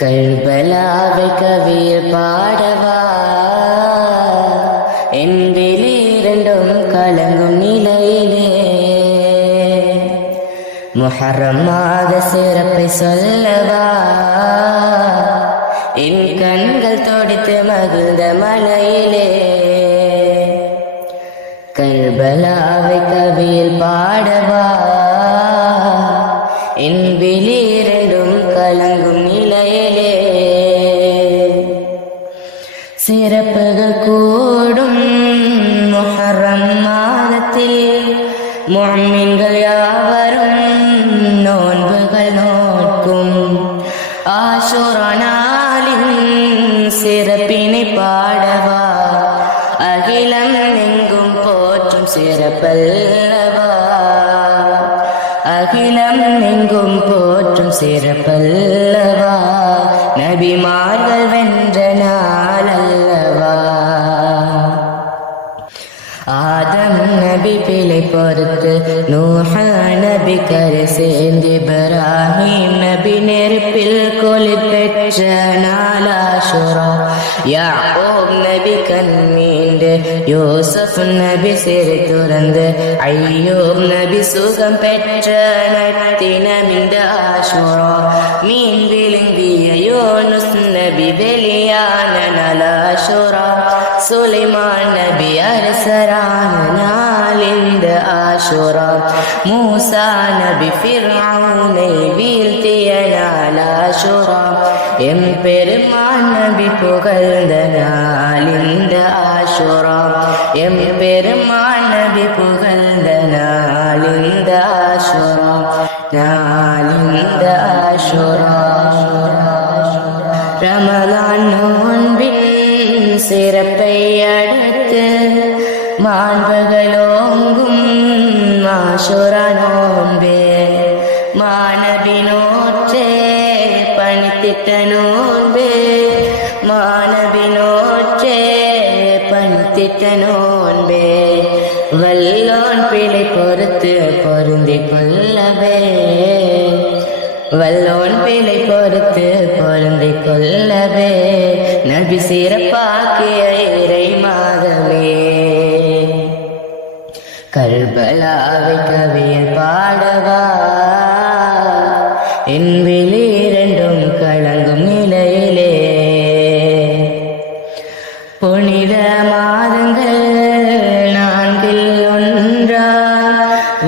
கர்பலாவை கவியில் பாடவா என் விழிரண்டும் கலங்கும் நிலையிலே முஹர்ரம் மாத சிறப்பை சொல்லவா என் கண்கள் தொடித்து மகிழ்ந்த மலையிலே கர்பலாவை கவியில் பாடவா என் விழிரண்டும் கலங்கும் நிலையிலே சிறப்புகள் கூடும் முஹர்ரம் மாதத்தில் முஃமின்கள் யாவரும் நோன்புகள் நோக்கும் ஆஷுரா நாளின் சிறப்பினை பாடவா அகிலம் எங்கும் போற்றும் சிறப்பல்லவா அகிலம் எங்கும் போற்றும் சிறப்பல்லவா நபிமார்கள் வென்ற நாள் அல்லவா ஆதம் நபி பிழை பொறுத்து நூஹ நபி கரை சேர்ந்து இப்ராஹிம் நபி நெருப்பில் கொலிர் பெற்ற நாள் ஆஷுரா யாக்கூப் நபி கண் மீண்டு யூசுப் நபி சிறை துறந்து ஐயூப் நபி சுகம் பெற்ற நத்தினம் இந்த ஆஷுரா மீன் விழுங்கிய யூனுஸ் நபி வெளியான நாள் ஆஷுரா சுலைமான் நபி அரசரான நாள் இந்த ஆஷுரா மூசா நபி ஃபிர்அவுனை வீழ்த்திய நாள் ஆஷுரா எம் பெருமான் நபி புகழ்ந்த நாள் இந்த ஆஷுரா எம் பெருமான் நபி புகழ்ந்த நாள் இந்த ஆஷுரா நாள் இந்த ஆஷுரா ரமலான் நோன்பின் சிறப்பை அடுத்து மாண்புகளோங்கும் ஆஷுரா நோன்பே மாணவி நோற்றே பணித்திட்ட நோன்பே மாணவி நோற்றே பணித்திட்ட நோன்பே வல்லோன் பிழை பொறுத்து பொருந்திக் கொள்ளவே வல்லோன் பிழை பொறுத்து பொருந்திக் கொள்ளவே நபி சிறப்பாக்கிய இறை மாதமே கர்பலாவை கவியில் பாடவா என் விழிரண்டும் கலங்கும் நிலையிலே புனித மாதங்கள் நான்கில் ஒன்றா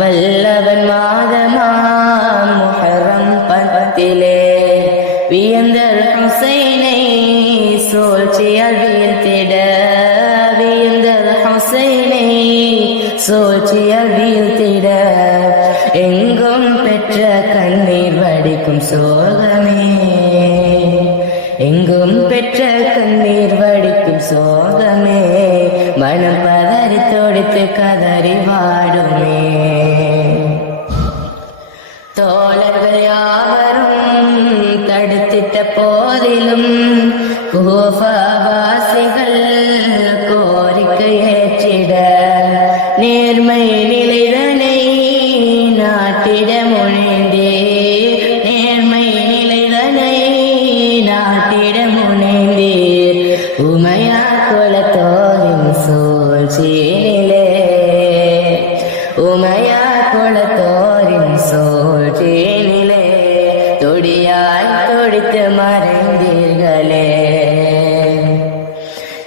வல்லவன் மாதமாம் முஹர்ரம் பத்திலே வியந்தர் ஹுசைனை சூழ்ச்சியால் வீழ்த்திட வியந்தர் ஹுசைனை சூழ்ச்சியால் வீழ்த்திட எங்கும் பெற்ற கண்ணீர் வடிக்கும் சோகமே எங்கும் பெற்ற கண்ணீர் வடிக்கும் சோகமே மனம் பதறி தொடித்து கதறி வாடுமே தோழர்கள் யாவரும் தடுத்திட்ட போதிலும் கூஃபாவாசிகள் கோரிக்கை ஏற்றிட நேர்மை நிலைதனை நாட்டிட முனைந்தே நேர்மை நிலைதனை நாட்டிட முனைந்தீர் உமையா குலத்தோரின் சூழ்ச்சியிலே உமையா குலத்தோரின் சூழ்ச்சியிலே தொடியாய் தொடித்து மறைந்தீர்களே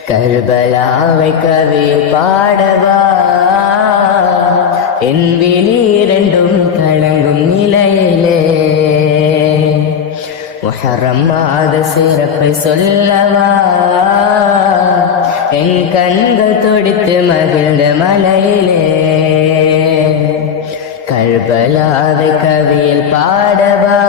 கர்பலாவை கவி பாடவா என் விழிரண்டும் கலங்கும் நிலையிலே முஹர்ரம் மாத சிறப்பை சொல்லவா என் கண்கள் தொடித்து மகிழ்ந்த மலையிலே கர்பலாவை கவியில் பாடவா